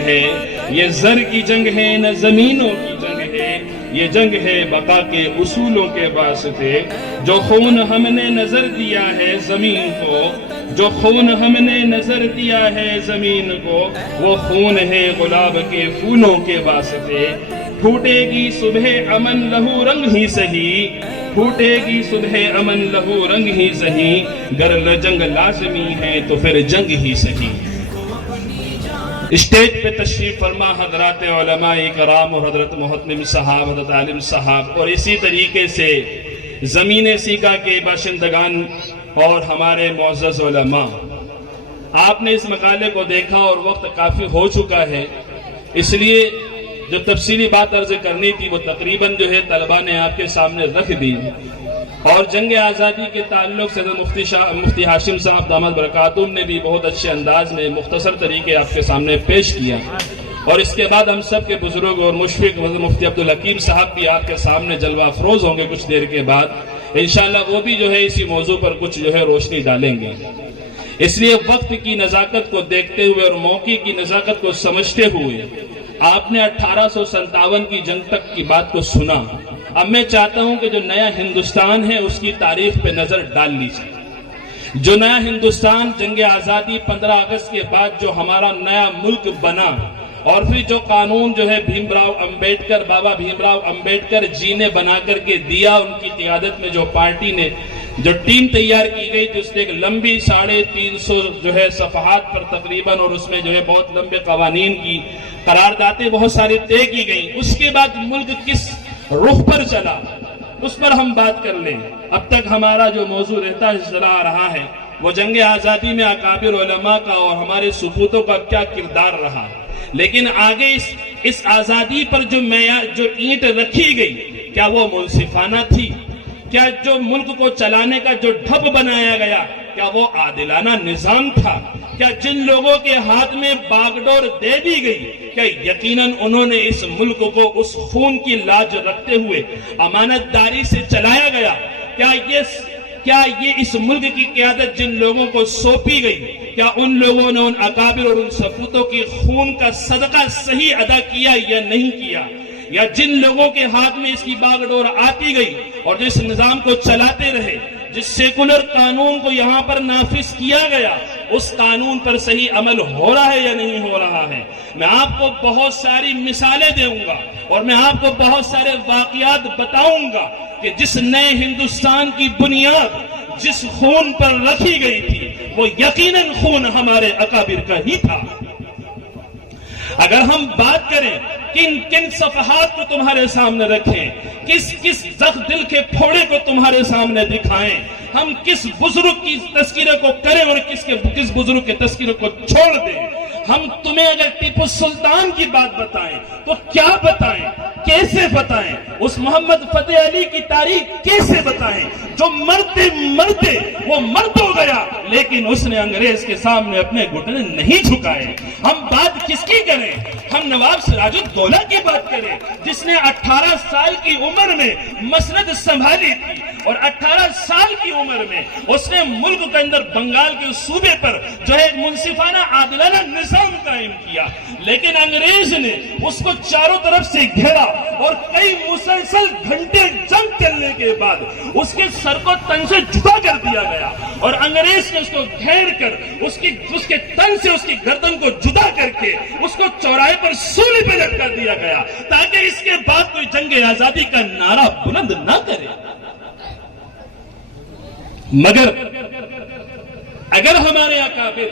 ہے، یہ زر کی جنگ ہے نہ زمینوں کی جنگ ہے، یہ جنگ ہے بقا کے اصولوں کے واسطے۔ جو خون ہم نے نظر دیا ہے زمین کو، جو خون ہم نے نظر دیا ہے زمین کو، وہ خون ہے گلاب کے پھولوں کے واسطے۔ پھوٹے گی صبح امن لہو رنگ ہی سہی، پھوٹے گی صبح امن لہو رنگ ہی سہی، گر جنگ لازمی ہے تو پھر جنگ ہی سہی۔ اسٹیج پہ تشریف فرما حضرات علماء کرام اور حضرت محتمم صاحب، حضرت عالم صاحب، اور اسی طریقے سے زمین سیکا کے باشندگان اور ہمارے معزز علماء۔ آپ نے اس مقالے کو دیکھا اور وقت کافی ہو چکا ہے، اس لیے جو تفصیلی بات عرض کرنی تھی وہ تقریباً جو ہے طلبہ نے آپ کے سامنے رکھ دی، اور جنگ آزادی کے تعلق سے مفتی ہاشم صاحب دامت برکاتہم نے بھی بہت اچھے انداز میں مختصر طریقے آپ کے سامنے پیش کیا، اور اس کے بعد ہم سب کے بزرگ اور مشفق مفتی عبدالحکیم صاحب بھی آپ کے سامنے جلوہ افروز ہوں گے کچھ دیر کے بعد انشاءاللہ۔ وہ بھی جو ہے اسی موضوع پر کچھ جو ہے روشنی ڈالیں گے۔ اس لیے وقت کی نزاکت کو دیکھتے ہوئے اور موقع کی نزاکت کو سمجھتے ہوئے آپ نے 1857 کی جنگ تک کی بات کو سنا۔ اب میں چاہتا ہوں کہ جو نیا ہندوستان ہے اس کی تاریخ پہ نظر ڈال لیجیے۔ جو نیا ہندوستان جنگ آزادی 15 اگست کے بعد جو ہمارا نیا ملک بنا، اور پھر جو قانون جو ہے بابا بھیم راؤ امبیڈکر جی نے بنا کر کے دیا، ان کی قیادت میں جو پارٹی نے جو ٹیم تیار کی گئی تھی، اس نے ایک لمبی 350 جو ہے صفحات پر تقریباً، اور اس میں جو ہے بہت لمبے قوانین کی قراردادیں بہت ساری طے کی گئیں۔ اس کے بعد ملک کس رخ پر چلا اس پر ہم بات کر لیں۔ اب تک ہمارا جو موضوع رہتا ہے چلا آ رہا ہے وہ جنگ آزادی میں اکابر علماء کا اور ہمارے سپوتوں کا کیا کردار رہا، لیکن آگے اس آزادی پر جو اینٹ رکھی گئی کیا وہ منصفانہ تھی؟ کیا جو ملک کو چلانے کا جو ڈھب بنایا گیا کیا وہ عادلانہ نظام تھا؟ کیا جن لوگوں کے ہاتھ میں باغڈور دے دی گئی کیا یقیناً انہوں نے اس ملک کو اس خون کی لاج رکھتے ہوئے امانت داری سے چلایا گیا؟ کیا یہ اس ملک کی قیادت جن لوگوں کو سونپی گئی کیا ان لوگوں نے ان اکابر اور ان سپوتوں کی خون کا صدقہ صحیح ادا کیا یا نہیں کیا؟ یا جن لوگوں کے ہاتھ میں اس کی باغ ڈور آتی گئی اور جو اس نظام کو چلاتے رہے، جس سیکولر قانون کو یہاں پر نافذ کیا گیا، اس قانون پر صحیح عمل ہو رہا ہے یا نہیں ہو رہا ہے؟ میں آپ کو بہت ساری مثالیں دوں گا اور میں آپ کو بہت سارے واقعات بتاؤں گا کہ جس نئے ہندوستان کی بنیاد جس خون پر رکھی گئی تھی وہ یقیناً خون ہمارے اکابر کا ہی تھا۔ اگر ہم بات کریں کن صفحات کو تمہارے سامنے رکھیں، کس زخم دل کے پھوڑے کو تمہارے سامنے دکھائیں، ہم کس بزرگ کی تذکرے کو کریں اور کس بزرگ کے تذکرے کو چھوڑ دیں، ہم تمہیں اگر ٹیپو سلطان کی بات بتائیں تو کیا بتائیں، کیسے بتائیں، اس محمد فتح علی کی تاریخ کیسے بتائیں جو مرتے مرتے وہ مرد ہو گیا لیکن اس نے انگریز کے سامنے اپنے گھٹنے نہیں جھکائے۔ ہم بات کس کی کریں؟ ہم نواب سراج الدولہ کی بات کریں جس نے 18 سال کی عمر میں مسند سنبھالی تھی اور 18 سال کی عمر میں اس نے ملک کے اندر بنگال کے صوبے پر جو ہے منصفانہ عادلانہ نظام قائم کیا، لیکن انگریز نے اس کو چاروں طرف سے گھیرا اور کئی مسلسل گھنٹے جنگ چلنے کے بعد اس کے سر کو تن سے جدا کر دیا گیا اور انگریز نے اس کو گھیر کر اس کے تن سے اس کی گردن کو جدا کر کے اس کو چوراہے پر سولی پہ لٹکا دیا گیا تاکہ اس کے بعد کوئی جنگ آزادی کا نعرہ بلند نہ کرے۔ مگر اگر ہمارے اکابر،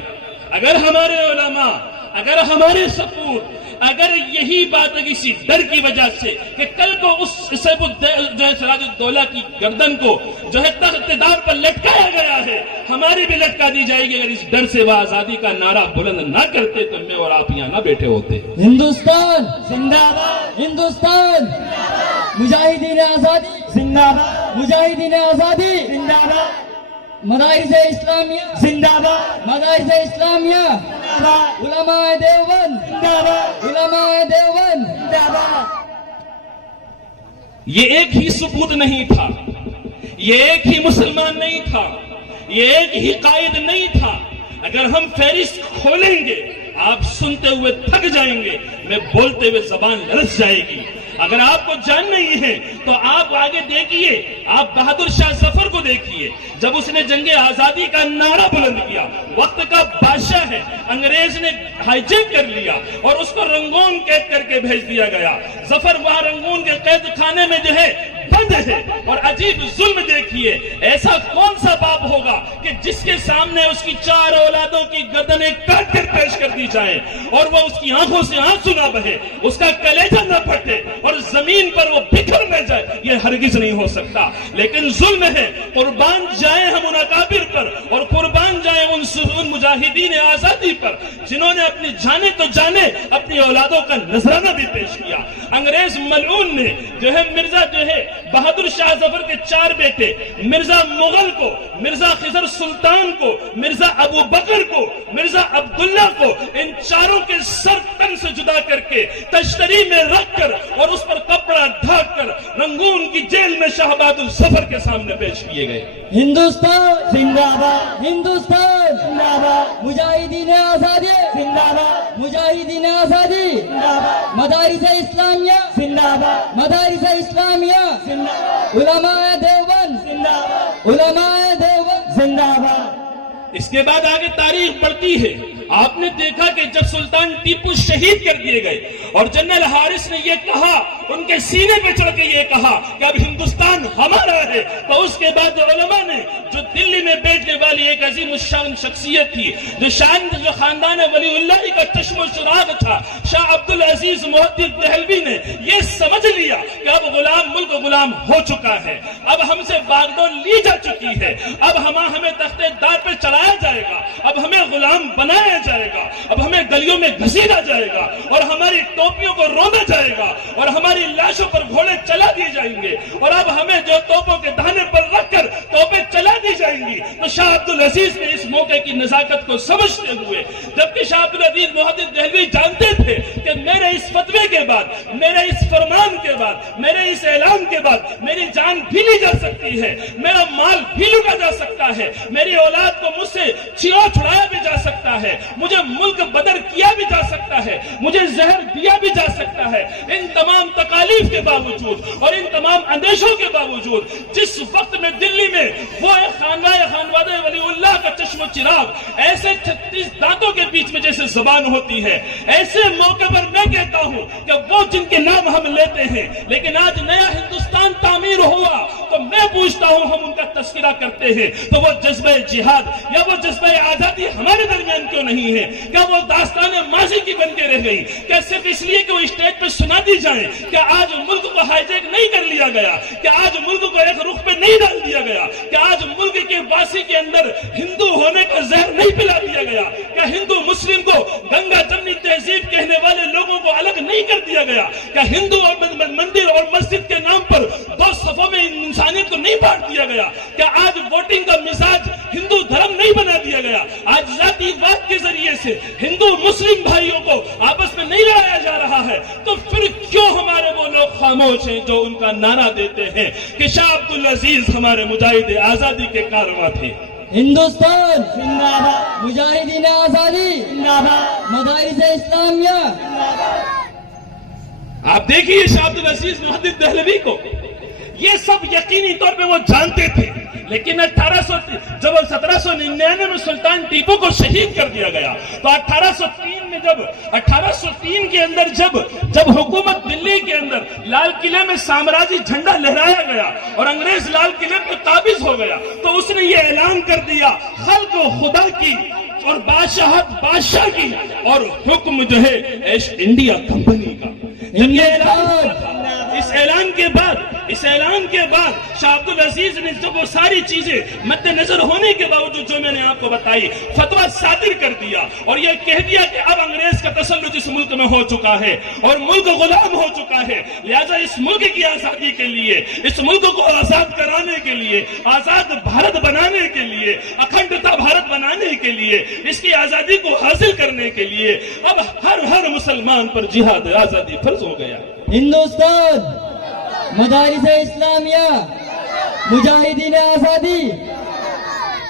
اگر ہمارے علماء، اگر ہمارے سپوت، اگر یہی بات کسی ڈر کی وجہ سے کہ کل کو اس جو ہے سراج الدولہ کی گردن کو جو ہے تخت اقتدار پر لٹکایا گیا ہے ہماری بھی لٹکا دی جائے گی، اگر اس ڈر سے وہ آزادی کا نعرہ بلند نہ کرتے تو میں اور آپ یہاں نہ بیٹھے ہوتے۔ ہندوستان زندہ باد، ہندوستان مجاہدین آزادی زندہ باد، مجاہدین آزادی زندہ باد، مدارس اسلامیہ زندہ باد، مدارس اسلامیہ زندہ باد، علماء دیوبند زندہ باد، علماء دیوبند زندہ باد۔ یہ ایک ہی ثبوت نہیں تھا، یہ ایک ہی مسلمان نہیں تھا، یہ ایک ہی قائد نہیں تھا۔ اگر ہم فہرست کھولیں گے آپ سنتے ہوئے تھک جائیں گے, میں بولتے ہوئے زبان لرز جائے گی. اگر آپ کو جان نہیں ہے تو آپ آگے دیکھیے, آپ بہادر شاہ ظفر کو دیکھیے, جب اس نے جنگ آزادی کا نعرہ بلند کیا, وقت کا بادشاہ ہے, انگریز نے ہائی جیک کر لیا اور اس کو رنگون قید کر کے بھیج دیا گیا. ظفر وہاں رنگون کے قید خانے میں جو ہے بند ہے, اور عجیب ظلم دیکھیے, ایسا کون سا باپ ہوگا کہ جس کے سامنے اس کی 4 اولادوں کی گردنیں کاٹ کر پیش کر دی جائیں اور وہ اس کی آنکھوں سے آنسو نہ بہے, اس کا کلیجہ نہ پھٹے اور زمین پر وہ بکھر نہ جائے, یہ ہرگز نہیں ہو سکتا. لیکن ظلم ہے, قربان جائیں ہم ان اکابر پر اور قربان جائیں ان مجاہدین آزادی پر جنہوں نے اپنی جانے تو جانے, اپنی اولادوں کا نذرانہ بھی پیش کیا. انگریز ملعون نے جو ہے مرزا جو ہے بہادر شاہ ظفر کے 4 بیٹے, مرزا مغل کو, مرزا خضر سلطان کو, مرزا ابو بکر کو, مرزا عبداللہ کو, ان 4 کے سر تن سے جدا کر کے تشتری میں رکھ کر اور اس پر کپڑا ڈھانپ کر رنگون کی جیل میں شہباد الظفر کے سامنے پیش کیے گئے. ہندوستان زندہ باد, ہندوستان زندہ باد, مجاہدین آزادی زندہ باد, مجاہدین آزادی زندہ باد, مدارس اسلامیہ زندہ باد, مدارس اسلامیہ زندہ باد, علماء دیوبند زندہ باد, علماء دیوبند زندہ باد. اس کے بعد آگے تاریخ بڑھتی ہے. آپ نے دیکھا کہ جب سلطان ٹیپو شہید کر دیے گئے اور جنرل حارث نے یہ کہا, ان کے سینے پہ چڑھ کے یہ کہا کہ اب ہندوستان ہمارا ہے, تو اس کے بعد علماء نے جو دلی میں بیٹھنے والی ایک عظیم الشان شخصیت تھی, جو خاندان ولی اللہ کا چشم و چراغ تھا, شاہ عبدالعزیز محدث دہلوی نے یہ سمجھ لیا کہ اب غلام ملک غلام ہو چکا ہے, اب ہم سے باغڈور لی جا چکی ہے, اب ہمیں تختے دار پہ چڑھایا جائے گا, اب ہمیں غلام بنایا جائے گا, اب ہمیں گلیوں میں گھسیٹا جائے گا اور ہماری ٹوپیوں کو رونا جائے گا اور ہماری لاشوں پر گھوڑے چلا دیے جائیں گے, اور اب ہمیں جو توپوں کے دانے پر رکھ کر توپیں چلا دی جائیں گی. تو شاہ عبدالعزیز نے اس موقع کی نزاکت کو سمجھتے ہوئے, جبکہ شاہ عبدالعزیز محدث دہلوی جانتے تھے کہ میرے اس فتوے کے بعد, میرے اس فرمان کے بعد, میرے اس اعلان کے بعد میری جان بھی لی جا سکتی ہے, میرا مال بھی لوٹا جا سکتا ہے, میری اولاد کو مجھ سے چھڑایا بھی جا سکتا ہے, مجھے ملک بدر کیا بھی جا سکتا ہے, مجھے زہر دیا بھی جا سکتا ہے. ان تمام تکالیف کے باوجود اور ان تمام اندیشوں کے باوجود جس وقت میں دلی میں وہ ایک خانوادہ ولی اللہ کا چشم و چراغ ایسے 36 دانتوں کے بیچ میں جیسے زبان ہوتی ہے, ایسے موقع پر میں کہتا ہوں کہ وہ جن کے نام ہم لیتے ہیں, لیکن آج نیا ہندوستان تعمیر ہوا تو میں پوچھتا ہوں ہم ان کا تذکرہ کرتے ہیں تو وہ جذبہ جہاد یا وہ جذبہ آزادی ہمارے درمیان کیوں نہیں ہے؟ کیا وہ داستان ماضی کی بن کے رہ گئی؟ کیا صرف اس لیے کہ وہ اسٹیج پہ سنا دی جائیں؟ کیا آج ملک کو ہائی جیک نہیں کر لیا گیا؟ کیا آج ملک کو ایک رخ پہ نہیں ڈال دیا گیا؟ کیا آج ملک کے واسی کے اندر ہندو ہونے کا زہر نہیں پلا دیا گیا؟ کیا ہندو مسلم کو گنگا جمنی تہذیب کہنے والے لوگوں کو الگ نہیں کر دیا گیا؟ کیا ہندو اور مندر اور مسجد کے نام پر 2 صفوں میں انسانیت کو نہیں بانٹ دیا گیا؟ کیا آج ووٹنگ کا مزاج ہندو دھرم نہیں بنا دیا گیا؟ آج ذاتی بات کے ذریعے سے ہندو مسلم بھائیوں کو آپس میں نہیں لڑایا جا رہا ہے، تو پھر کیوں ہمارے وہ لوگ خاموش ہیں جو ان کا نعرہ دیتے ہیں کہ شاہ عبدالعزیز ہمارے مجاہد آزادی کے کارواں تھے؟ ہندوستان زندہ باد، مجاہدین آزادی زندہ باد، مدارس اسلامیہ زندہ باد۔ آپ دیکھیے شاہ عبدالعزیز محدث دہلوی کو، یہ سب یقینی طور پہ وہ جانتے تھے، لیکن جب 1799 میں سلطان ٹیپو کو شہید کر دیا گیا تو 1803 میں جب کے اندر جب حکومت دلی کے اندر لال قلعے میں سامراجی جھنڈا لہرایا گیا اور انگریز لال قلعے پہ قابض ہو گیا تو اس نے یہ اعلان کر دیا، خلق و خدا کی اور بادشاہت بادشاہ کی اور حکم جو ہے ایسٹ انڈیا کمپنی کا۔ جب یہ اس اعلان کے بعد شاہ عبدالعزیز نے جب وہ ساری چیزیں مد نظر ہونے کے باوجود جو میں نے آپ کو بتائی فتویٰ صادر کر دیا اور یہ کہہ دیا کہ اب انگریز کا تسلط اس ملک میں ہو چکا ہے اور ملک غلام ہو چکا ہے، لہذا اس ملک کی آزادی کے لیے، اس ملک کو آزاد کرانے کے لیے، آزاد بھارت بنانے کے لیے، اکھنڈتا بھارت بنانے کے لیے، اس کی آزادی کو حاصل کرنے کے لیے اب ہر مسلمان پر جہاد آزادی فرض ہو گیا۔ ہندوستان، مدارس اسلامیہ، مجاہدین آزادی۔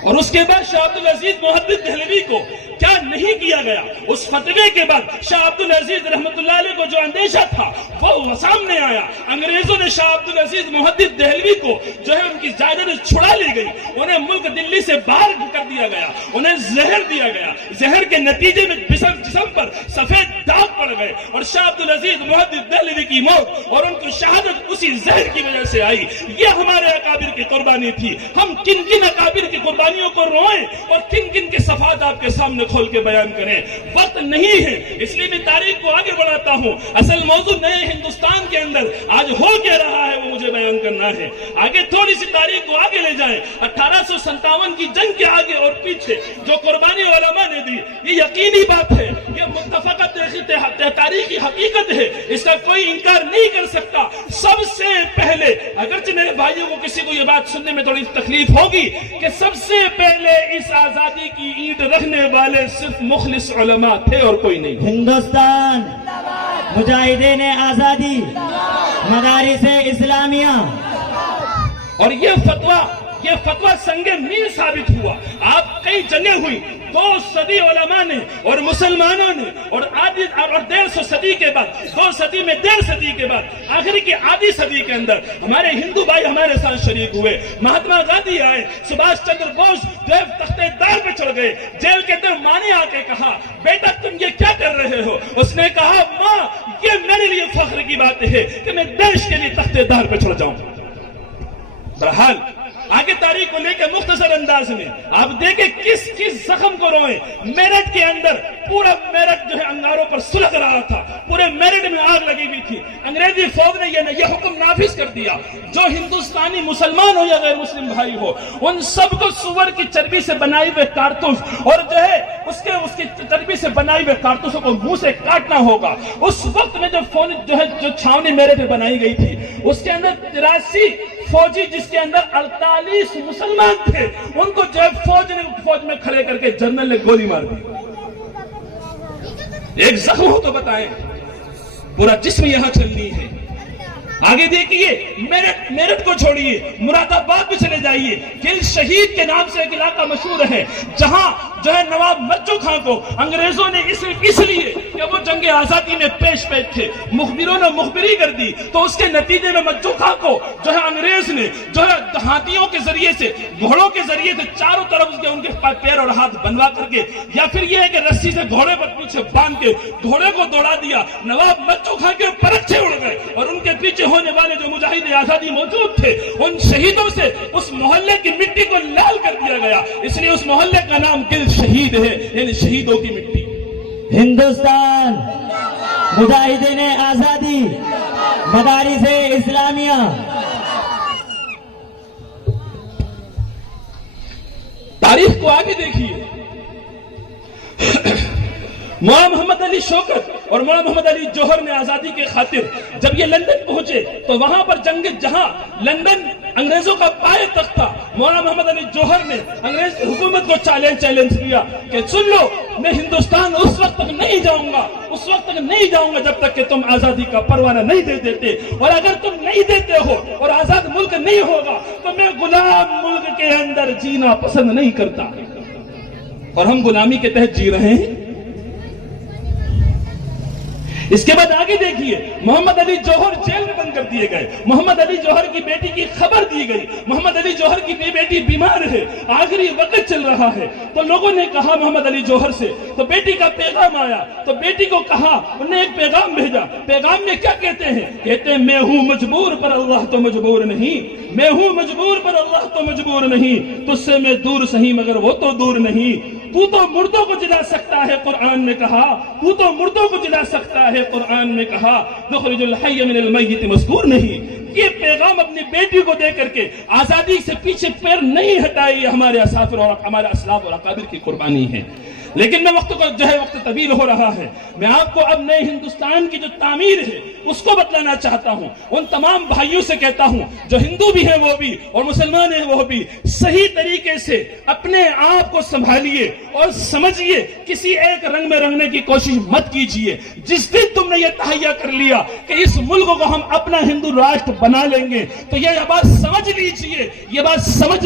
اور اس کے بعد شاہ عبدالعزیز محدث دہلوی کو کیا نہیں کیا گیا. اس فتوے کے بعد شاہ عبد العزیز رحمت اللہ علیہ کو جو اندیشہ تھا وہ سامنے آیا. انگریزوں نے شاہ عبد العزیز محدث دہلوی کو جو ہے ان کی جائیداد چھڑا لی گئی, انہیں ملک دلی سے باہر کر دیا گیا, انہیں زہر دیا گیا. زہر کے نتیجے میں جسم پر سفید داغ پڑ گئے اور شاہ عبد العزیز محدث دہلوی کی موت اور ان کی شہادت اسی زہر کی وجہ سے آئی. یہ ہمارے اکابر کی قربانی تھی. ہم کن کن اکابر کی قربانیوں کو روئیں اور کن کن کے صفحات آپ کے سامنے کھول کے بیان کریں. وقت نہیں ہے, اس لیے میں تاریخ کو آگے بڑھاتا ہوں. اصل موضوع نئے ہندوستان کے اندر آج ہو کیا رہا ہے وہ مجھے بیان کرنا ہے. آگے تھوڑی سی تاریخ کو آگے لے جائیں. 1857 کی جنگ کے آگے اور پیچھے جو قربانی علماء نے دی, یہ یقینی بات ہے, یہ متفقہ تاریخی حقیقت ہے, اس کا کوئی انکار نہیں کر سکتا. سب سے پہلے, اگرچہ میرے بھائیوں کو کسی کو یہ بات سننے میں تھوڑی تکلیف ہوگی, کہ سب سے پہلے اس آزادی کی اینٹ رکھنے والے صرف مخلص علماء تھے اور کوئی نہیں. ہندوستان مجاہدین آزادی مدارس اسلامیہ. اور یہ فتویٰ سنگ میر ثابت ہوا. آپ کئی جنگیں ہوئی, 2 صدی علماء نے اور مسلمانوں نے اور 150 صدی کے بعد, 2 صدی میں 1.5 صدی کے بعد, آخری کی آدھی صدی کے اندر ہمارے ہندو بھائی ہمارے ساتھ شریک ہوئے. مہاتما گاندھی آئے, سبھاش چندر بوس تختے دار پہ چڑھ گئے. جیل کے اندر ماں نے آ کے کہا, بیٹا تم یہ کیا کر رہے ہو؟ اس نے کہا, ماں یہ میرے لیے فخر کی بات ہے کہ میں دیش کے لیے تختے دار پہ چڑھ جاؤں. بہرحال آگے تاریخ کو لے کے مختصر انداز میں آپ دیکھیں کس زخم کو روئیں. میرٹھ کے اندر پورا میرٹھ جو ہے انگاروں پر سلگ رہا تھا, پورے میرٹھ میں آگ لگی ہوئی تھی. انگریزی فوج نے یہ حکم نافذ کر دیا, جو ہندوستانی مسلمان ہو یا غیر مسلم بھائی ہو, ان سب کو سور کی چربی سے بنائی ہوئے کارتوس اور جو ہے اس کی چربی سے بنائی ہوئے کارتوسوں کو منہ سے کاٹنا ہوگا. اس وقت میں جو چھاونی میرٹھ میں بنائی گئی تھی, اس کے اندر 83 فوجی, جس کے اندر 48 مسلمان تھے, ان کو جو فوج میں کھڑے کر کے جنرل نے گولی مار دی. ایک زخم ہو تو بتائیں, پورا جسم یہاں چلنی ہے. آگے دیکھیے, میرٹھ کو چھوڑیے, مراد آباد میں چلے جائیے. گل شہید کے نام سے ایک علاقہ مشہور ہے, جہاں جو ہے نواب مچو خان کو انگریزوں نے اس لیے کہ وہ جنگ آزادی میں پیش تھے, مخبروں نے مخبری کر دی, تو اس کے نتیجے میں مچو خان کو جو ہے انگریز نے جو ہے ہاتھیوں کے ذریعے سے, گھوڑوں کے ذریعے سے چاروں طرف ان کے پیر اور ہاتھ بنوا کر کے, یا پھر یہ ہے کہ رسی سے گھوڑے پر پیچھے باندھ کے گھوڑے کو دوڑا دیا. نواب مچو خان کے پرچھے اڑ گئے اور ان کے پیچھے ہونے والے جو مجاہد آزادی موجود تھے, ان شہیدوں سے اس محلے کی مٹی کو لال کر دیا گیا. اس لیے اس محلے کا نام گل شہید ہے, یعنی شہیدوں کی مٹی. ہندوستان مجاہدین آزادی مدارس اسلامیہ. تاریخ کو آگے دیکھیے. مولانا محمد علی شوکت اور مولانا محمد علی جوہر نے آزادی کے خاطر جب یہ لندن پہنچے تو وہاں پر جہاں لندن انگریزوں کا پائے تخت تھا, مولانا محمد علی جوہر نے انگریز حکومت کو چیلنج کیا کہ سن لو, میں ہندوستان اس وقت تک نہیں جاؤں گا جب تک کہ تم آزادی کا پروانہ نہیں دے دیتے, اور اگر تم نہیں دیتے ہو اور آزاد ملک نہیں ہوگا تو میں غلام ملک کے اندر جینا پسند نہیں کرتا. اور ہم غلامی کے تحت جی رہے ہیں. اس کے بعد آگے دیکھیے, محمد علی جوہر جیل میں بند کر دیے گئے. محمد علی جوہر کی بیٹی کی خبر دی گئی, محمد علی جوہر کی بیٹی بیمار ہے, آخری وقت چل رہا ہے. تو لوگوں نے کہا محمد علی جوہر سے, تو بیٹی کا پیغام آیا, تو بیٹی کو کہا, انہوں نے ایک پیغام بھیجا. پیغام میں کیا کہتے ہیں؟ کہتے ہیں میں ہوں مجبور پر اللہ تو مجبور نہیں, میں ہوں مجبور پر اللہ تو مجبور نہیں, تجھ سے میں دور سہی مگر وہ تو دور نہیں. تو تو مردوں کو جلا سکتا ہے, قرآن نے کہا, تو تو مردوں کو جلا سکتا ہے, قرآن نے کہا, تخرج الحی من المیت مذکور نہیں. یہ پیغام اپنی بیٹی کو دے کر کے آزادی سے پیچھے پیر نہیں ہٹائے, یہ ہمارے اسافر اور ہمارے اسلاف اور اکابر کی قربانی ہے. لیکن میں وقت طویل ہو رہا ہے, میں آپ کو اب نئے ہندوستان کی جو تعمیر ہے اس کو بتلانا چاہتا ہوں. ان تمام بھائیوں سے کہتا ہوں جو ہندو بھی ہیں وہ بھی اور مسلمان ہیں وہ بھی, صحیح طریقے سے اپنے آپ کو سنبھالیے اور سمجھیے, کسی ایک رنگ میں رنگنے کی کوشش مت کیجیے. جس دن تم نے یہ تہیہ کر لیا کہ اس ملک کو ہم اپنا ہندو راشٹر بنا لیں گے, تو یہ بات سمجھ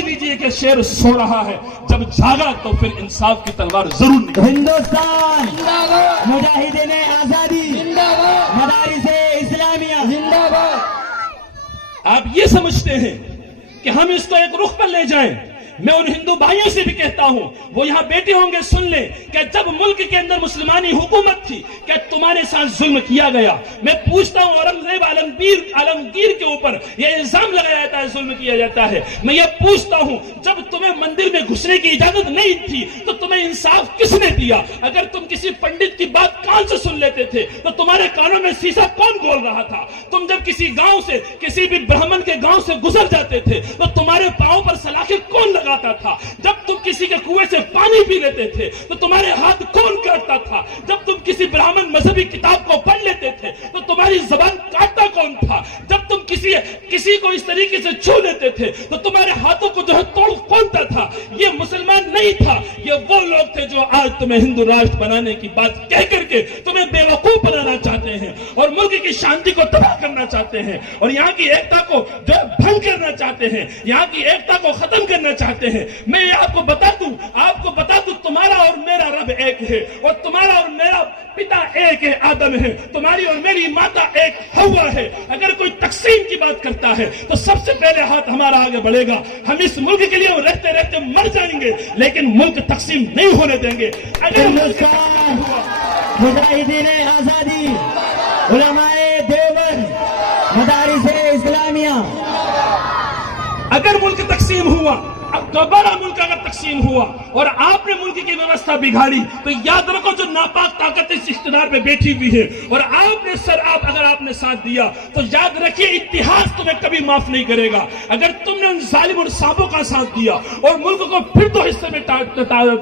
لیجیے کہ شیر سو رہا ہے, جب جاگا تو پھر انصاف کی تلوار ضرور قانون نہیں۔ ہندوستان زندہ باد، مجاہدین آزادی زندہ باد، مدارس اسلامیہ زندہ باد۔ آپ یہ سمجھتے ہیں کہ ہم اس کو ایک رخ پر لے جائیں؟ میں ان ہندو بھائیوں سے بھی کہتا ہوں، وہ یہاں بیٹھے ہوں گے، سن لیں کہ جب ملک کے اندر مسلمانی حکومت تھی کیا تمہارے ساتھ ظلم کیا گیا؟ میں پوچھتا ہوں اورنگزیب عالمگیر کے اوپر یہ الزام لگایا جاتا ہے ظلم کیا جاتا ہے، میں یہ پوچھتا ہوں جب تمہیں مندر میں گھسنے کی اجازت نہیں تھی تو تمہیں انصاف کس نے دیا؟ اگر تم کسی پنڈت کی بات کان سے سن لیتے تھے تو تمہارے کانوں میں سیسا کون بول رہا تھا؟ تم جب کسی گاؤں سے، کسی بھی برہمن کے گاؤں سے گزر جاتے تھے تو تمہارے پاؤں پر سلاخیں کون لگاتا تھا؟ جب تم کسی کے کنویں سے پانی پی لیتے تھے تو تمہارے ہاتھ کون کاٹتا تھا؟ جب تم کسی برہمن مذہبی کتاب کو پڑھ لیتے تھے تو تمہاری زبان کاٹتا کون تھا؟ جب تم کسی کو اس طریقے سے چھو لیتے تھے تو تمہارے ہاتھوں کو جو ہے توڑ کونتا تھا؟ یہ مسلمان نہیں تھا، یہ وہ لوگ تھے جو آج تمہیں ہندو راشٹر بنانے کی بات کہہ کر کے تمہیں بے وقوف بنانا چاہتے ہیں اور ملک کی شانتی کو تباہ کرنا چاہتے ہیں اور یہاں کی ایکتا کو جو ہے بھنگ کرنا چاہتے ہیں، یہاں کی ایکتا کو ختم کرنا چاہتے ہیں۔ میں آپ کو بتا دوں تمہارا اور میرا رب ایک ہے اور تمہارا اور میرا پتا ایک ہے، آدم ہے، تمہاری اور میری ماتا ایک ہوا ہے۔ اگر کوئی تقسیم کی بات کرتا ہے تو سب سے پہلے ہاتھ ہمارا آگے بڑھے گا۔ ہم اس ملک کے لیے رہتے رہتے مر جائیں گے لیکن ملک تقسیم نہیں ہونے دیں گے۔ اگر ہندوستان مجاہدین آزادی، علماء دیوبند، مدارس اسلامیہ، اگر ملک تقسیم ہوا، اب دوبارہ ملک اگر تقسیم ہوا اور آپ نے ملک کی ویوستھا بگاڑی تو یاد رکھو جو ناپاک طاقت اس اقتدار پہ بیٹھی ہوئی ہے اور اگر آپ نے ساتھ دیا تو یاد رکھیے اتحاد تمہیں کبھی معاف نہیں کرے گا۔ اگر تم نے ان ظالم اور صاحبوں کا ساتھ دیا اور ملک کو پھر دو حصے میں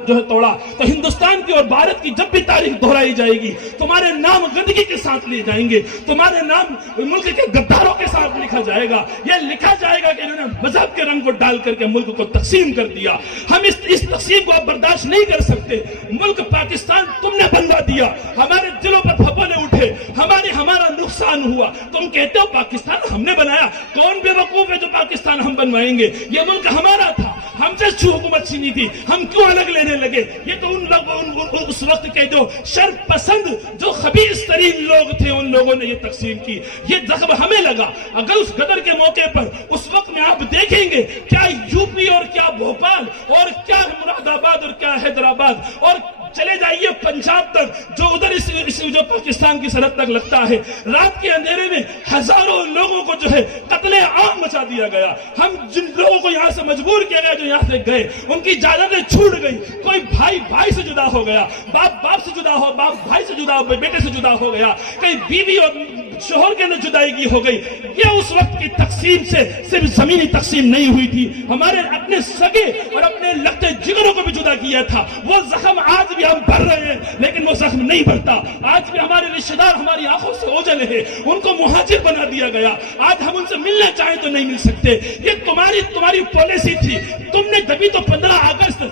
جو ہے توڑا تو ہندوستان کی اور بھارت کی جب بھی تاریخ دہرائی جائے گی تمہارے نام گندگی کے ساتھ لیے جائیں گے، تمہارے نام ملک کے غداروں کے ساتھ لکھا جائے گا۔ یہ لکھا جائے گا کہ انہوں نے مذہب کے رنگ کو ڈال کر کے ملک کو تقسیم کر دیا۔ ہم اس تقسیم کو اب برداشت نہیں کر سکتے۔ ملک پاکستان تم نے بنوا دیا، ہمارے دلوں پر پھپھولے اٹھے، ہمارا نقصان ہوا۔ تم کہتے ہو پاکستان ہم نے بنایا، کون بے وقوف ہے جو پاکستان ہم بنوائیں گے؟ یہ ملک ہمارا تھا، ہم سے حکومت چھینی تھی، ہم کیوں الگ لینے لگے؟ یہ تو ان لوگ اس وقت کے جو شر پسند جو خبیث ترین لوگ تھے ان لوگوں نے یہ تقسیم کی، یہ زخم ہمیں لگا۔ اگر اس غدر کے موقع پر اس وقت میں آپ دیکھیں گے کیا یو پی اور کیا بھوپال اور کیا مراد آباد اور کیا حیدرآباد اور چلے جائیے پنجاب تک جو ادھر جو پاکستان کی سرحد تک لگتا ہے، رات کے اندھیرے میں ہزاروں لوگوں کو جو ہے قتل عام مچا دیا گیا۔ ہم جن لوگوں کو یہاں سے مجبور کیا گیا جو یہاں سے گئے ان کی اجازتیں چھوٹ گئی، کوئی بھائی سے جدا ہو گیا، باپ سے جدا ہو، باپ بھائی سے جدا ہو، بیٹے سے جدا ہو گیا، کئی بیوی اور شوہر کے اندر جدائیگی ہو گئی۔ یہ اس وقت کی تقسیم سے صرف زمینی تقسیم نہیں ہوئی تھی، ہمارے اپنے سگے اور اپنے لگتے جگروں کو بھی جدا کیا تھا۔ وہ زخم آج بھی ہم بھر رہے ہیں لیکن وہ زخم نہیں بھرتا۔ آج بھی ہمارے رشتہ دار ہماری آنکھوں سے اوجھل ہیں، ان کو مہاجر بنا دیا گیا۔ آج ہم ان سے ملنا چاہیں تو نہیں مل سکتے۔ یہ تمہاری پالیسی تھی۔ تم نے جبھی تو 15 اگست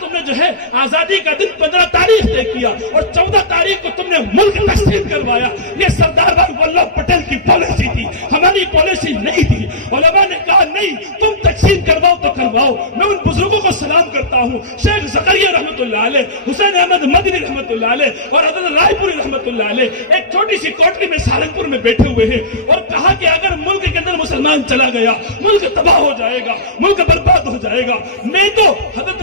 تم نے جو ہے آزادی کا دن 15 تاریخ طے کیا اور 14 تاریخ کو تم نے ملک تقسیم کروایا۔ یہ سردار ولبھ پٹیل کی پالیسی تھی، ہماری پالیسی نہیں تھی۔ علماء نے کہا نہیں تم تقسیم کرواؤ تو کرواؤ۔ میں ان بزرگوں کو سلام کرتا ہوں، شیخ زکریا رحمت اللہ علیہ، حسین احمد مدنی رحمت اللہ علیہ اور حضرت رائے پوری رحمت اللہ علیہ ایک چھوٹی سی کوٹری میں سہارنپور میں بیٹھے ہوئے ہیں اور کہا کہ اگر ملک کے اندر مسلمان چلا گیا ملک تباہ ہو جائے گا، ملک برباد ہو جائے گا۔ میں تو حضرت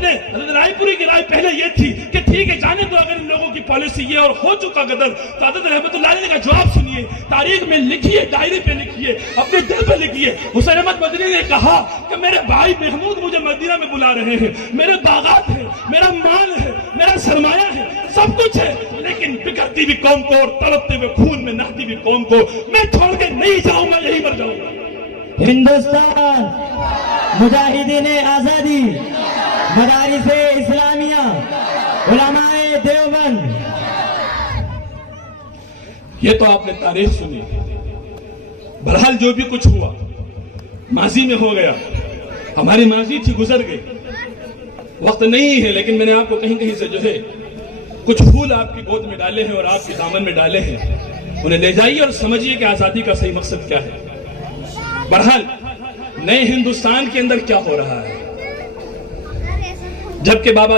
رائے پوری کی رائے پہلے یہ تھی کہ ٹھیک ہے جانے دو، اگر ان لوگوں کی پالیسی یہ اور ہو چکا غدر تو حضرت رحمت اللہ علیہ کا جواب سنیے، تاریخ میں لکھیے، ڈائری پہ لکھیے، اپنے دل پہ لکھیے۔ حسین احمد مدنی نے کہا کہ میرے بھائی محمود مجھے مدینہ میں بلا رہے ہیں، میرے باغات ہیں، میرا مال ہے، میرا سرمایہ ہے، سب کچھ ہے، لیکن بگڑتی بھی قوم کو اور تڑپتے ہوئے خون میں نہتی بھی قوم کو میں چھوڑ کے نہیں جاؤں گا، یہی مر جاؤں گا۔ ہندوستان مجاہدین آزادی، مدارس اسلامیہ، علماء دیوبند۔ یہ تو آپ نے تاریخ سنی، بہرحال جو بھی کچھ ہوا ماضی میں ہو گیا، ہماری ماضی تھی گزر گئی، وقت نہیں ہے، لیکن میں نے آپ کو کہیں کہیں سے جو ہے کچھ پھول آپ کی گود میں ڈالے ہیں اور آپ کی دامن میں ڈالے ہیں، انہیں لے جائیے اور سمجھیے کہ آزادی کا صحیح مقصد کیا ہے۔ بہرحال نئے ہندوستان کے اندر کیا ہو رہا ہے، جبکہ بابا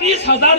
30,000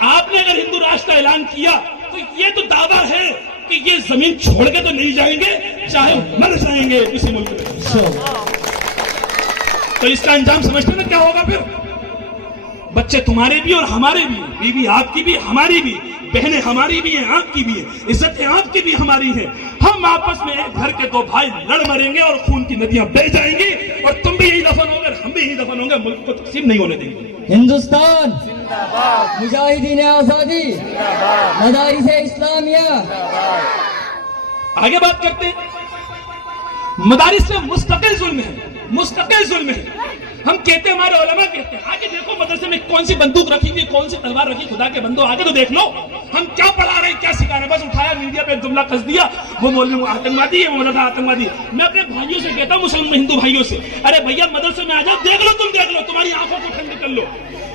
آپ نے اگر ہندو راشٹر کا اعلان کیا تو یہ تو دعویٰ ہے کہ یہ زمین چھوڑ کے تو نہیں جائیں گے، چاہے مر جائیں گے اسی ملک میں۔ تو اس کا انجام سمجھتے نا کیا ہوگا پھر؟ بچے تمہارے بھی اور ہمارے بھی، بیوی آپ کی بھی ہماری بھی، بہنیں ہماری بھی ہیں آپ کی بھی ہیں، عزتیں آپ کی بھی ہماری ہیں۔ ہم آپس میں ایک گھر کے دو بھائی لڑ مریں گے اور خون کی ندیاں بہہ جائیں گی، اور تم بھی یہی دفن ہو گے، ہم بھی یہی دفن ہوں گے، ملک کو تقسیم نہیں ہونے دیں گے۔ ہندوستان مجاہدین آزادی، مدارس اسلامیہ۔ آگے بات کرتے ہیں، مدارس میں مستقل ظلم ہے، مستقل ظلم ہے۔ ہم کہتے ہیں، ہمارے علماء کہتے ہیں، آگے دیکھو مدرسے میں کون سی بندوق رکھی ہوئی، کون سی تلوار رکھی، خدا کے بندو آگے تو دیکھ لو، ہم کیا پڑھا رہے ہیں، کیا سکھا رہے ہیں۔ بس اٹھایا میڈیا پہ جملہ کس دیا، وہ مولوی آتنکوادی ہے، وہ مولانا آتنکوادی ہے۔ میں اپنے بھائیوں سے کہتا ہوں، مسلم ہندو بھائیوں سے، ارے بھیا مدرسے میں آ جاؤ، دیکھ لو، تم دیکھ لو، تمہاری آنکھوں کو ٹھنڈ کر لو۔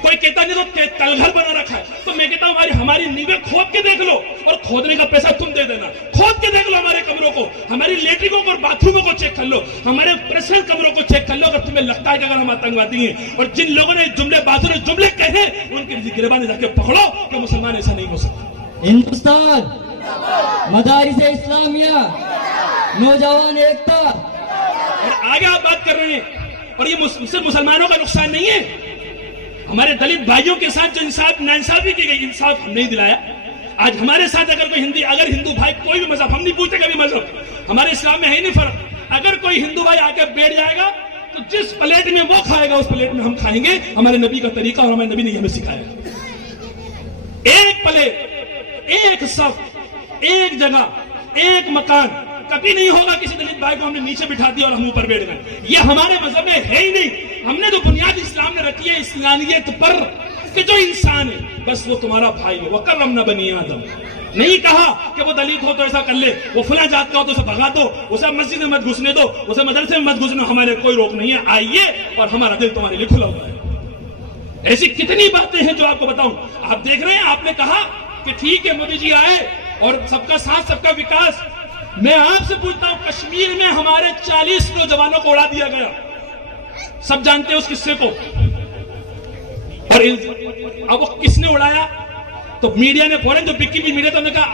کوئی کہتا نہیں تو تل گھر بنا رکھا ہے، تو میں کہتا ہوں ہماری نیویں کھود کے دیکھ لو، اور کھودنے کا پیسہ تم دے دینا۔ کھود کے دیکھ لو ہمارے کمروں کو، ہماری لیٹرینوں کو اور باتھ روموں کو چیک کر لو، ہمارے پرسنل کمروں کو چیک کر لو، اگر تمہیں لگتا ہے کہ اگر ہم آتنکوادی ہیں۔ اور جن لوگوں نے جملے کہے ان کے گربان جا کے پکڑو کہ مسلمان ایسا نہیں ہو سکتا۔ ہندوستان مدارس اسلامیہ، نوجوان ایکتا۔ اور آگے آپ بات کر رہے ہیں، اور یہ صرف مسلمانوں کا نقصان نہیں ہے، ہمارے دلت بھائیوں کے ساتھ جو ناانصافی کی گئی، انصاف ہم نہیں دلایا۔ آج ہمارے ساتھ اگر کوئی ہندو بھائی کوئی بھی مذہب، ہم نہیں پوچھتے کبھی مذہب، ہمارے اسلام میں ہے ہی نہیں فرق۔ اگر کوئی ہندو بھائی آ کے بیٹھ جائے گا تو جس پلیٹ میں وہ کھائے گا اس پلیٹ میں ہم کھائیں گے، ہمارے نبی کا طریقہ اور ہمارے نبی نے ہمیں سکھایا۔ ایک پلیٹ، ایک صف، ایک جگہ، ایک مکان، کبھی نہیں ہوگا کسی دلت بھائی کو ہم نے نیچے بٹھا دیا اور ہم اوپر بیٹھ گئے۔ یہ ہمارے مذہب میں ہے ہی نہیں۔ ہم نے جو بنیاد اسلام نے رکھی ہے اسلامیت پر، کہ جو انسان ہے بس وہ تمہارا بھائی ہے۔ وَكَرَّمْنَا بَنِي آدم، نہیں کہا کہ وہ دلت ہو تو ایسا کر لے، وہ فلاں ذات کا ہو تو اسے بھگا دو، اسے مسجد میں مت گھسنے دو، اسے مدرسے میں مت گھسنے دو، ہمارے کوئی روک نہیں ہے۔ آئیے اور ہمارا دل تمہارے لیے کھلا ہوا ہے۔ ایسی کتنی باتیں ہیں جو آپ کو بتاؤں۔ آپ دیکھ رہے ہیں، آپ نے کہا کہ ٹھیک ہے مودی جی آئے اور سب کا ساتھ سب کا وکاس۔ میں آپ سے پوچھتا ہوں، کشمیر میں ہمارے 40 نوجوانوں کو اڑا دیا گیا، سب جانتے ہیں اس قصے کو، اور اب وہ کس نے اڑایا؟ تو میڈیا نے فوراً، جو بکی بھی میڈیا، تو نے کہا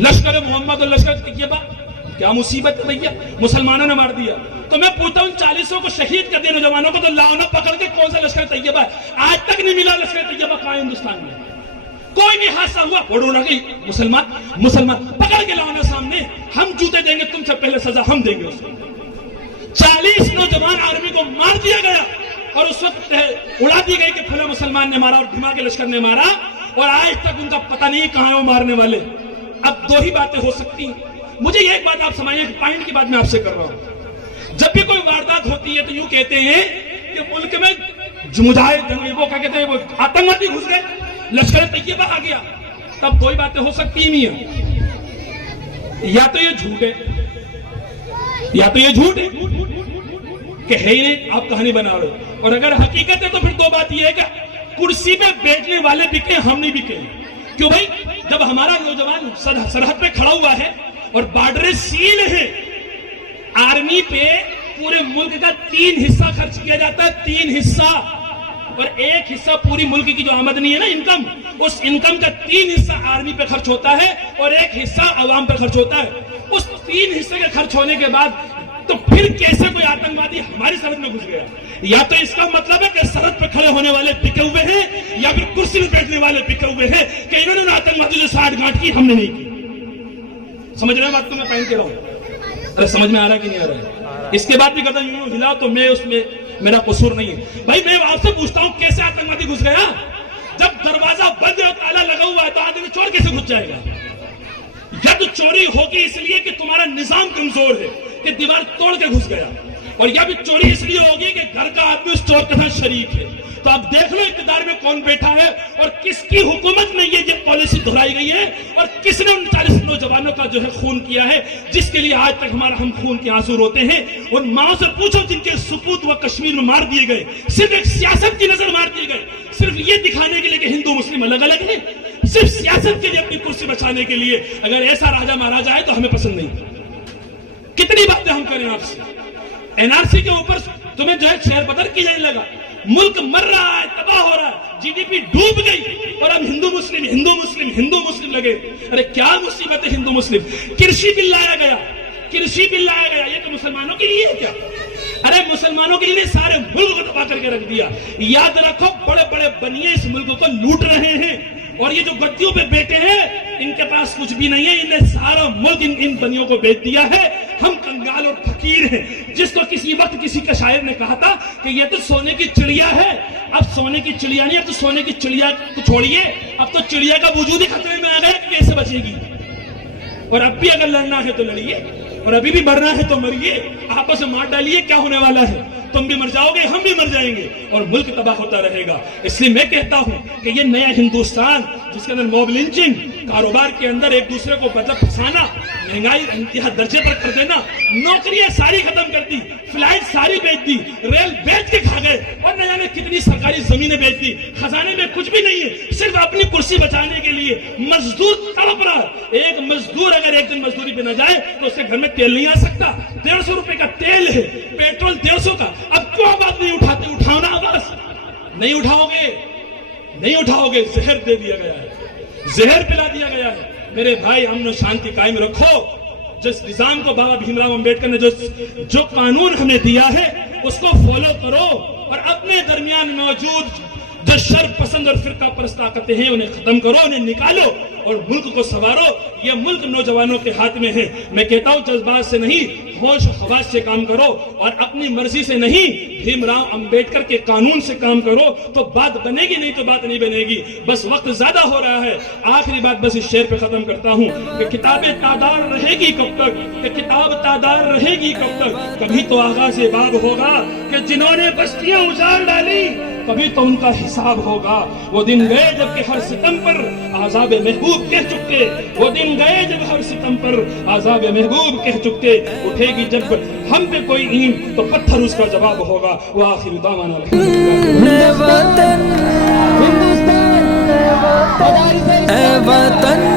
لشکر محمد اور لشکر طیبہ۔ کیا مصیبت ہے بھیا، مسلمانوں نے مار دیا۔ تو میں پوچھتا ہوں، 40 کو شہید کر دیا نوجوانوں کو، تو لاؤ نہ پکڑ کے کون سا لشکر طیبہ ہے؟ آج تک نہیں ملا لشکر طیبہ کہاں ہے ہندوستان میں؟ کوئی بھی حادثہ ہوا اڑا گئی، مسلمان پکڑ کے لاؤ سامنے، ہم جوتے دیں گے، تم سے پہلے سزا ہم دیں گے اس کو۔ 40 نوجوان آرمی کو مار دیا گیا، اور اس وقت اڑا دی گئی کہ پھلے مسلمان نے مارا اور دھما کے لشکر نے مارا، اور آج تک ان کا پتہ نہیں کہاں ہے وہ مارنے والے۔ اب دو ہی باتیں ہو سکتی ہیں۔ مجھے یہ ایک بات آپ سمجھیں، ایک پوائنٹ کی بات میں آپ سے کر رہا ہوں۔ جب بھی کوئی واردات ہوتی ہے تو یوں کہتے ہیں کہ ملک میں مجاہد، وہ کیا کہتے ہیں، وہ آتنکوادی گھس گئے، لشکر طیبہ آ گیا۔ تب کوئی باتیں ہو سکتی نہیں ہیں، یا تو یہ جھوٹ ہے، یا تو یہ جھوٹ ہے کہ ہے ہی نہیں، آپ کہانی بنا رہے ہو۔ اور اگر حقیقت ہے تو پھر دو بات یہ ہے کہ کرسی پہ بیٹھنے والے بکے، ہم نہیں بکے۔ کیوں بھائی؟ جب ہمارا نوجوان سرحد پہ کھڑا ہوا ہے اور بارڈر سیل ہے، آرمی پہ پورے ملک کا 3 حصہ خرچ کیا جاتا ہے، 3 حصہ، اور 1 حصہ پوری ملک کی جو آمدنی ہے نا، انکم، اس انکم کا 3 حصہ آرمی پہ خرچ ہوتا ہے اور 1 حصہ عوام پہ خرچ ہوتا ہے۔ اس 3 حصے کے خرچ ہونے کے بعد تو پھر کیسے کوئی آتنکوادی ہماری سرحد میں گھس گیا؟ یا تو اس کا مطلب ہے کہ سرحد پہ کھڑے ہونے والے بکے ہوئے ہیں، یا پھر کرسی میں بیٹھنے والے بکے ہوئے ہیں کہ انہوں نے آتنکوادی سے ساٹھ گانٹ کی، ہم نے نہیں کی۔ سمجھ رہے ہیں بات کو میں پہن کے رہا ہوں؟ ارے سمجھ میں آ رہا کہ نہیں آ رہا ہے؟ اس کے بعد بھی کہتا ہوں ہلا تو میں اس میں میرا قصور نہیں ہے۔ بھائی میں آپ سے پوچھتا ہوں، کیسے آتنکوادی گھس گیا؟ جب دروازہ بند ہے اور تالا لگا ہوا ہے تو آدمی چور کیسے گھس جائے گا؟ یا تو چوری ہوگی اس لیے کہ تمہارا نظام کمزور ہے کہ دیوار توڑ کے گھس گیا، اور یا بھی چوری اس لیے ہوگی کہ گھر کا آدمی اس چور کے ساتھ شریک ہے۔ تو اب دیکھ لو اقتدار میں کون بیٹھا ہے اور کس کی حکومت میں یہ پالیسی دہرائی گئی ہے، اور کس نے ان 40 نوجوانوں کا جو ہے خون کیا ہے، جس کے لیے آج تک ہم خون کے آنسو روتے ہیں۔ ان ماں سے پوچھو جن کے سپوت وہ کشمیر میں مار دیے گئے، صرف ایک سیاست کی نظر مار دیے گئے، صرف یہ دکھانے کے لیے کہ ہندو مسلم الگ الگ ہیں، صرف سیاست کے لیے، اپنی کرسی بچانے کے لیے۔ اگر ایسا راجا مہاراجا ہے تو ہمیں پسند نہیں۔ کتنی باتیں ہم کریں آپ سے، NRC کے اوپر تمہیں جو ہے شہر بدر کی جانے لگا، ملک مر رہا ہے، تباہ ہو رہا ہے، جی ڈی پی ڈوب گئی، اور اب ہندو مسلم ہندو مسلم ہندو مسلم لگے۔ ارے کیا مصیبت ہے ہندو مسلم؟ کرشی بل لایا گیا، کرشی بل لایا گیا، یہ تو مسلمانوں کے لیے ہے کیا؟ ارے مسلمانوں کے لیے سارے ملک کو تباہ کر کے رکھ دیا۔ یاد رکھو بڑے بڑے بنیے اس ملک کو لوٹ رہے ہیں، اور یہ جو گدیوں پہ بیٹھے ہیں ان کے پاس کچھ بھی نہیں ہے، انہیں سارا ملک ان بنیوں کو بیچ دیا ہے۔ ہم کنگال اور فقیر ہیں، جس کو کسی وقت کسی کا شاعر نے کہا تھا کہ یہ تو سونے کی چڑیا ہے، اب سونے کی چڑیا نہیں، اب تو سونے کی چڑیا کو چھوڑیے، اب تو چڑیا کا وجود ہی خطرے میں آ گیا کہ کیسے بچے گی۔ اور اب بھی اگر لڑنا ہے تو لڑیے، اور ابھی بھی مرنا ہے تو مریے، آپس میں مار ڈالیے، کیا ہونے والا ہے؟ تم بھی مر جاؤ گے، ہم بھی مر جائیں گے، اور ملک تباہ ہوتا رہے گا۔ اس لیے میں کہتا ہوں کہ یہ نیا ہندوستان جس کے اندر موب لنچنگ، کاروبار کے اندر ایک دوسرے کو مطلب پھنسانا، مہنگائی انتہا درجے پر کر دینا، نوکریاں ساری ختم کر دی، فلائٹ ساری بیچ دی، ریل بیچ کے کھا گئے، اور نہ جانے کتنی سرکاری زمینیں بیچ دی، خزانے میں کچھ بھی نہیں ہے، صرف اپنی کرسی بچانے کے لیے مزدور تڑپ رہا ہے۔ ایک مزدور اگر ایک دن مزدوری پہ نہ جائے تو اس کے گھر میں تیل نہیں آ سکتا، 150 روپے کا تیل ہے، پیٹرول 150 کا۔ اب کیوں بات نہیں اٹھاتے؟ اٹھاؤ نا آواز، نہیں اٹھاؤ گے، نہیں اٹھاؤ گے، زہر دے دیا گیا ہے، زہر پلا دیا گیا ہے۔ میرے بھائی امن و شانتی قائم رکھو، جس نظام کو بابا بھیم راؤ امبیڈکر نے جو قانون ہمیں دیا ہے اس کو فالو کرو، اور اپنے درمیان موجود جو شر پسند اور فرقہ پرست طاقتیں ہیں انہیں ختم کرو، انہیں نکالو اور ملک کو سنوارو۔ یہ ملک نوجوانوں کے ہاتھ میں ہے۔ میں کہتا ہوں جذبات سے نہیں، ہوش و حواس سے کام کرو، اور اپنی مرضی سے نہیں، بھیم راؤ امبیڈکر کے قانون سے کام کرو تو بات بنے گی، نہیں تو بات نہیں بنے گی۔ بس وقت زیادہ ہو رہا ہے، آخری بات بس اس شعر پہ ختم کرتا ہوں کہ کتابیں تعدار رہے گی کب تک، کہ کتاب تعدار رہے گی کب تک، کبھی تو آغاز باب ہوگا کہ جنہوں نے بستیاں اجاڑ ڈالی، کبھی تو ان کا حساب ہوگا۔ وہ دن گئے جب کہ ہر ستم پر عذاب محبوب کہہ چکے، وہ دن گئے جب ہر ستم پر عذاب محبوب کہہ چکے، اٹھے گی جب ہم پہ کوئی اینٹ تو پتھر اس کا جواب ہوگا۔ وآخر دعوانا الحمدللہ۔ ہندوستان، اے وطن